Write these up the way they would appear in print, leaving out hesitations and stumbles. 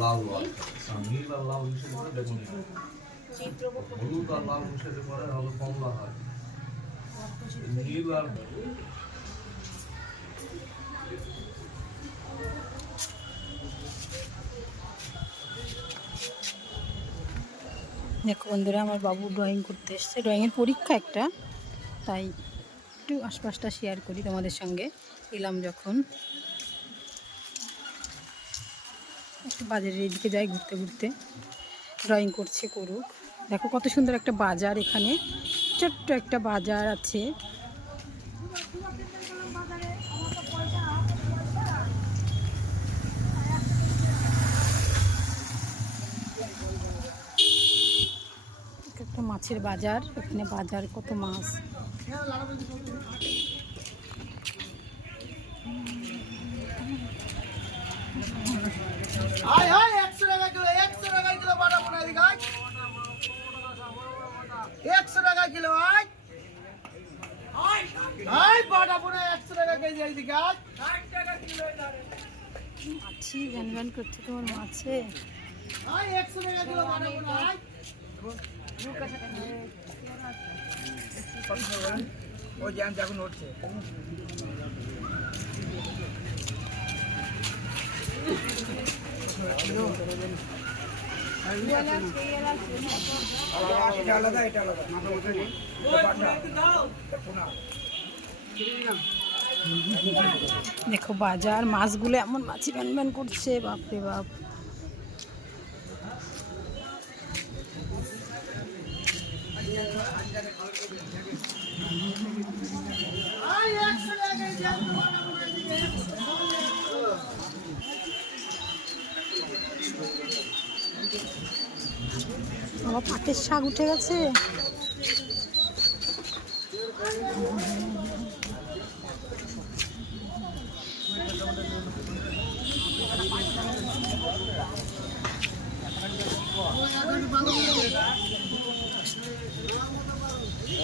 লাল নীল আর লাল মিশে করে বেগুনি, হলুদ আর লাল মিশে করে হলো কমলা হয়। নীল আর দেখো বন্ধুরা, আমার বাবু ড্রয়িং করতে এসছে, ড্রয়িংয়ের পরীক্ষা একটা, তাই একটু আশপাশটা শেয়ার করি তোমাদের সঙ্গে। এলাম যখন একটু বাজারের এদিকে যাই ঘুরতে ঘুরতে, ড্রয়িং করছে করুক। দেখো কত সুন্দর একটা বাজার, এখানে ছোট্ট একটা বাজার আছে। একটা মাছের বাজার, এখানে বাজার কত মাছ। মাছি ভ্যান ভ্যান করছে তোমার মাছে। দেখো বাজার, মাছগুলো এমন মাছি ভ্যান ভ্যান করছে, বাপরে বাপ। বাবা, পাটের শাক উঠে গেছে।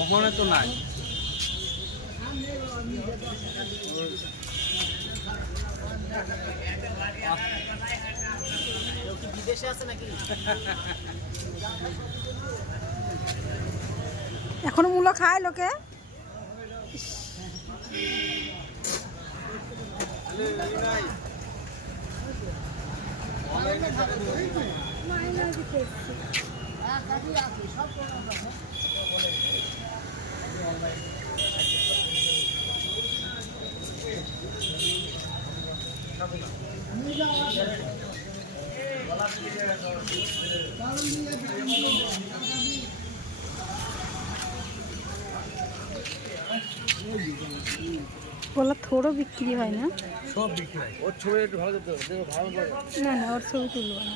ওখানে তো নাই। বিদেশে আছে নাকি? এখনো মূলো খায় লোকে। বলা থোড়ও বিক্রি হয় না, সব বিক্রি হয়। ওর ছবি একটু ভালো করতে হবে, ভালো করে। না না, ওর ছবি তুলব না।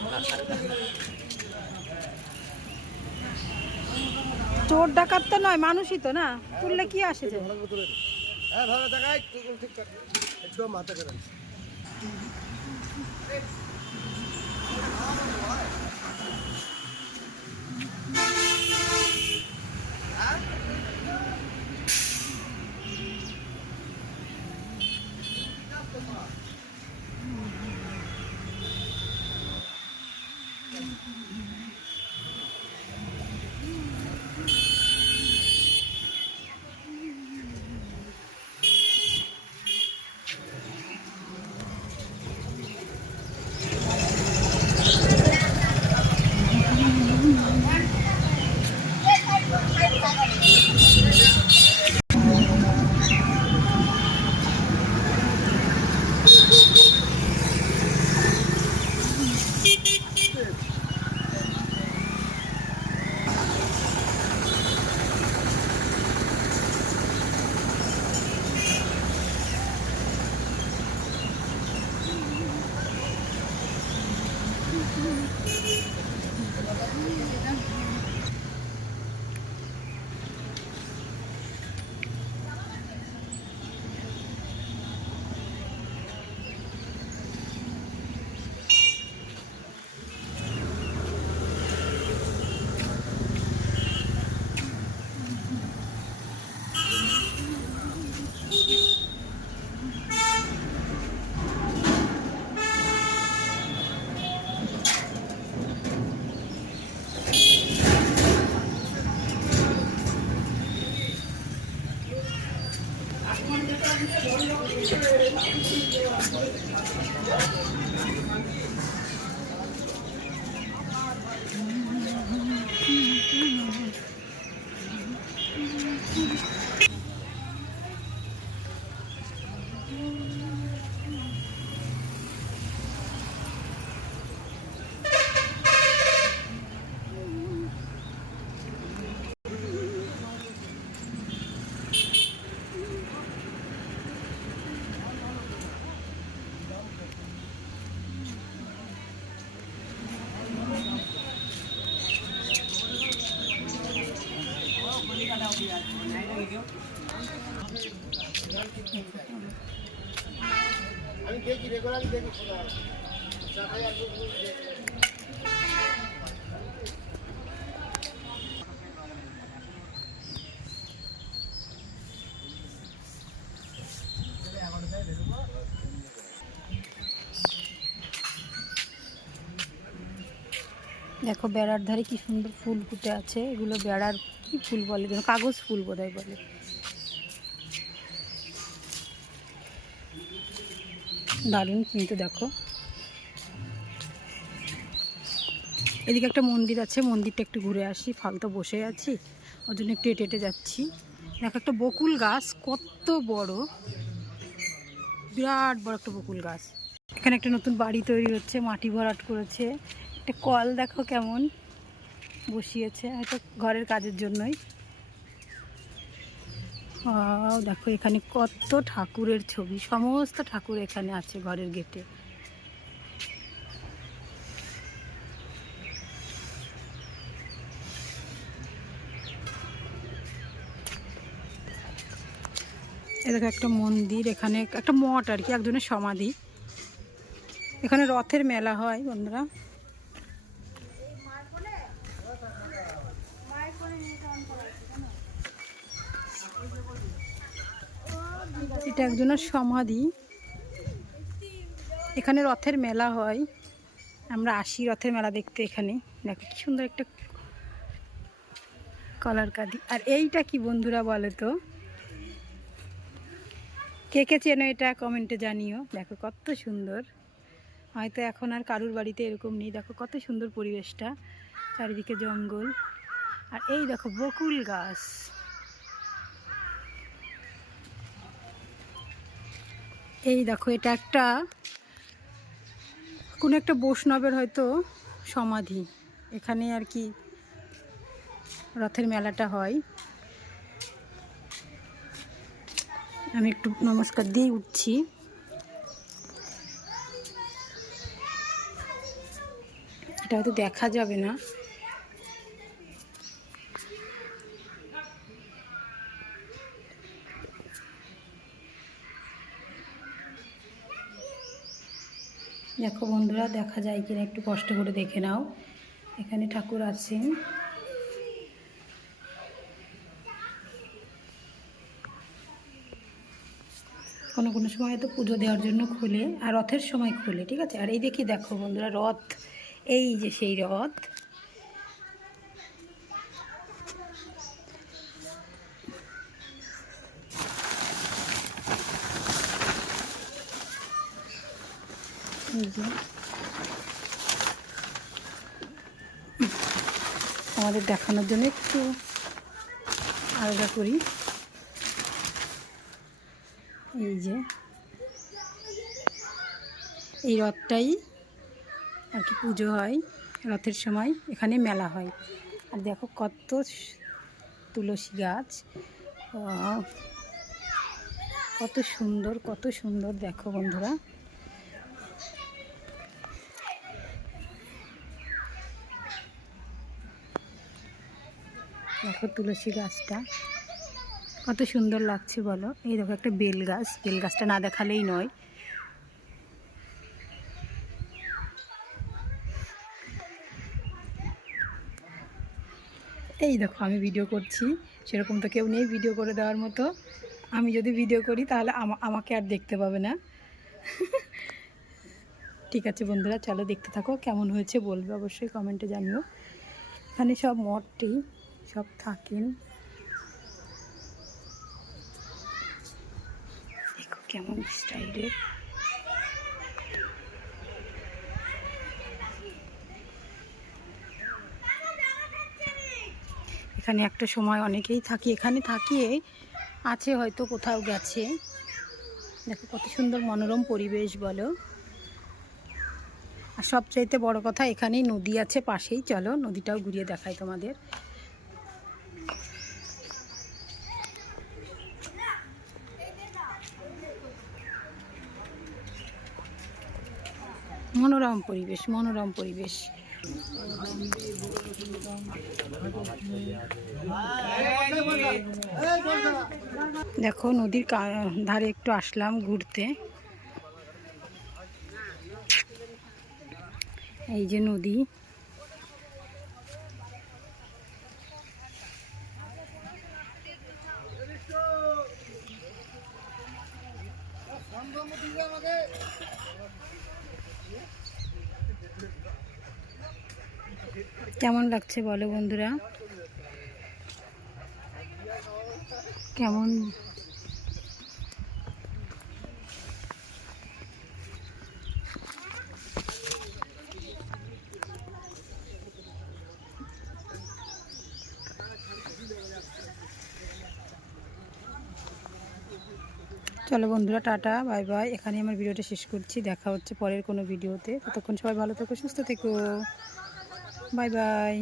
চোর ডাকাত তো নয়, মানুষই তো না, তুললে কি আসে যায়। হ্যাঁ ভালো দেখাই, ঠিকঠাক একদম মাথা করে। আমি দেখি রেগুলারই দেখি খোলা দেখো বেড়ার ধারে কি সুন্দর ফুল ফুটে আছে। এগুলো বেড়ার কি ফুল বলে যেন, কাগজ ফুল বোধহয় বলে। দারুণ কিন্তু দেখো। এদিকে একটা মন্দির আছে, মন্দিরটা একটু ঘুরে আসি, ফালতু বসে আছি ওর জন্য একটু হেঁটে হেঁটে যাচ্ছি। দেখো একটা বকুল গাছ, কত বড়, বিরাট বড় একটা বকুল গাছ। এখানে একটা নতুন বাড়ি তৈরি হচ্ছে, মাটি ভরাট করেছে। একটা কল দেখো কেমন বসিয়েছে, হয়তো ঘরের কাজের জন্যই। দেখো এখানে কত ঠাকুরের ছবি, সমস্ত ঠাকুর এখানে আছে ঘরের গেটে। এ দেখো একটা মন্দির, এখানে একটা মঠ আর কি, একজনের সমাধি। এখানে রথের মেলা হয় বন্ধুরা। এটা একজনের সমাধি। এখানে রথের মেলা হয়, আমরা আসি রথের মেলা দেখতে। এখানে দেখো কি সুন্দর একটা কলার কাঁদি। আর এইটা কি বন্ধুরা বলো তো, কে কে চেনো এটা কমেন্টে জানিও। দেখো কত সুন্দর, হয়তো এখন আর কারুর বাড়িতে এরকম নেই। দেখো কত সুন্দর পরিবেশটা, চারিদিকে জঙ্গল। আর এই দেখো বকুল গাছ। এই দেখো এটা একটা কোনো একটা বৈষ্ণবের হয়তো সমাধি। এখানে আর কি রথের মেলাটা হয়। আমি একটু নমস্কার দিয়ে উঠছি। এটা হয়তো দেখা যাবে না। দেখো বন্ধুরা, দেখা যায় কিনা একটু কষ্ট করে দেখে নাও। এখানে ঠাকুর আছেন। কোনো কোনো সময় তো পুজো দেওয়ার জন্য খোলে, আর রথের সময় খোলে, ঠিক আছে। আর এই দেখি দেখো বন্ধুরা রথ, এই যে সেই রথ। এই যে আমাদের দেখানোর জন্য একটু আলাদা করি। এই যে এই রথটাই আর কি পুজো হয় রথের সময়, এখানে মেলা হয়। আর দেখো কত তুলসী গাছ, কত সুন্দর কত সুন্দর। দেখো বন্ধুরা, দেখো তুলসী গাছটা কত সুন্দর লাগছে বলো। এই দেখো একটা বেল গাছ, বেল গাছটা না দেখালেই নয়। এই দেখো আমি ভিডিও করছি, সেরকম তো কেউ নেই ভিডিও করে দেওয়ার মতো। আমি যদি ভিডিও করি তাহলে আমাকে আর দেখতে পাবে না। ঠিক আছে বন্ধুরা, চলো দেখতে থাকো, কেমন হয়েছে বলবে অবশ্যই কমেন্টে জানিও। এখানে সব মঠটি সব থাকেন। দেখো কেমন স্টাইলের। এখানে একটা সময় অনেকেই থাকি, এখানে থাকিয়ে আছে হয়তো কোথাও গেছে। দেখো কত সুন্দর মনোরম পরিবেশ বলো। আর সবচাইতে বড় কথা এখানেই নদী আছে পাশেই, চলো নদীটাও ঘুরিয়ে দেখাই তোমাদের। মনোরম পরিবেশ, মনোরম পরিবেশ। দেখো নদীর ধারে একটু আসলাম ঘুরতে। এই যে নদী, কেমন লাগছে বলো বন্ধুরা, কেমন? চলো বন্ধুরা, টাটা বাই বাই। এখানে আমার ভিডিওটা শেষ করছি, দেখা হচ্ছে পরের কোনো ভিডিওতে। ততক্ষণ সবাই ভালো থেকো, সুস্থ থেকো, বাই বাই।